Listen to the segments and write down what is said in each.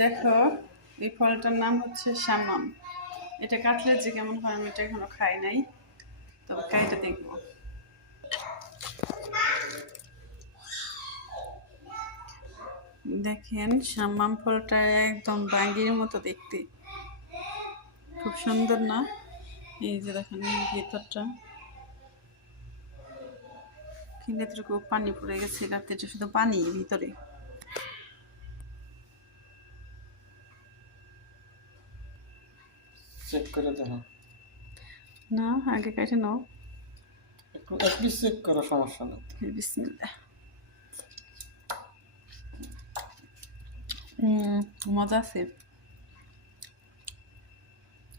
দেখো, এই ফলটার নাম হচ্ছে শামাম। এটা কাটলে যে কেমন হয় আমি এটা এখনো খাই নাই, তবে খাইটা দেখবো। দেখেন শামাম ফলটা একদম বাঙ্গির মতো দেখতে, খুব সুন্দর না? এই যে দেখেন ভিতরটা, এতটুকু পানি পড়ে গেছে, রাতে শুধু পানি ভিতরে। চেক করে দেখো। না, আগে কেটে নাও। একটু চেক করো, সমস্যা নেই। বিসমিল্লাহ। মজা আছে।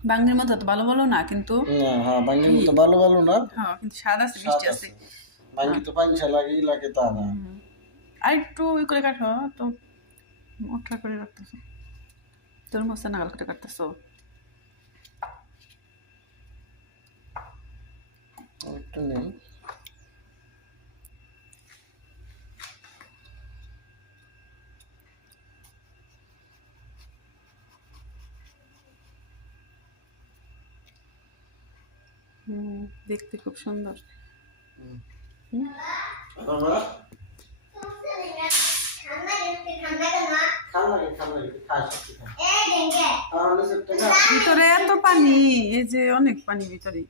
বাঙ্গির মতো তো ভালো ভালো না, কিন্তু হ্যাঁ, বাঙ্গির মতো ভালো ভালো না। হ্যাঁ, কিন্তু স্বাদ আছে, মিষ্টি আছে। বাঙ্গি তো পাঞ্চা লাগে তা না। আর একটু ওই করে কাটো, তো মোটা করে রাখতেছো, তোর মশা নাগাল করে কাটতেছো। একটু নেই। দেখতে খুব সুন্দর। ভিতরে এত পানি, এই যে অনেক পানি ভিতরে।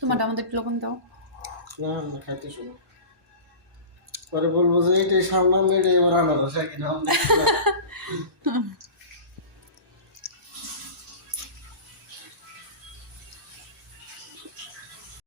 তোমার আমাদের একটু লবণ দাও। না, খাইতে শুনো। পরে বলবো যে এটাই সামনে মেরে এবার আনারস কিনা।